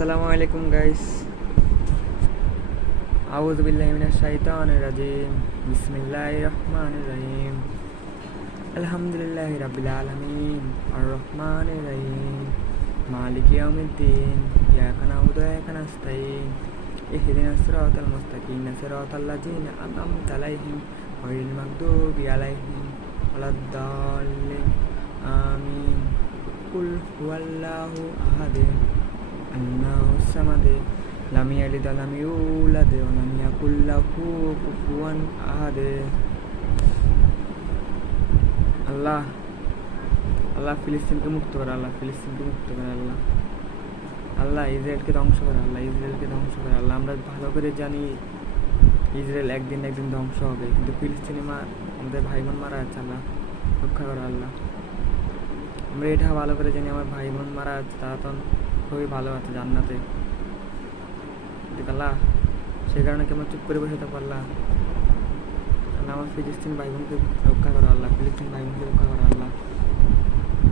আসসালামু আলাইকুম গাইস। আউযু বিল্লাহি মিনাশ শাইতানির রাজিম। বিসমিল্লাহির রহমানির রহিম। আলহামদুলিল্লাহি রাব্বিল আলামিন আর রহমানির রহিম মালিকি ইয়াউমিদ্দিন ইয়াকা না'বুদু ওয়া ইয়াকা নাস্তাইন ইহদিনাস সিরাতাল মুস্তাকিম সিরাতাল লাযিনা আন'আমতা আলাইহিম গায়রিল মাগদুবি আলাইহিম ওয়ালাদ-দাল্লিন আমিন। কুল হুয়াল্লাহু আহাদ আল্লাহুস সামাদ লাম ইয়ালিদ ওয়া লাম ইউলাদ ওয়া লাম ইয়াকুল লাহু কুফুয়ান আহাদ। আল্লাহ আল্লাহ ফিলিস্তিনকে মুক্ত করে, আল্লাহ ফিলিস্তিনকে মুক্ত করে, আল্লাহ আল্লাহ ইসরায়েলকে ধ্বংস করে, আল্লাহ ইসরায়েলকে ধ্বংস করে। আল্লাহ আমরা ভালো করে জানি ইসরায়েল একদিন না একদিন ধ্বংস হবে, কিন্তু ফিলিস্তিনি আমাদের ভাই বোন মারা যাচ্ছে, আল্লাহ রক্ষা করে। আল্লাহ আমরা এটা ভালো করে জানি আমার ভাই বোন মারা যাচ্ছে, তারা তো খুবই ভালো আছে জান্নাতে। আল্লাহ সেই কারণে কেমন চুপ করে বসে থাকবো। আল্লাহ আল্লাহ আমার ফিলিস্তিন ভাই বোনকে রক্ষা করো, আল্লাহ ফিলিস্তিন ভাই বোনকে রক্ষা করো। আল্লাহ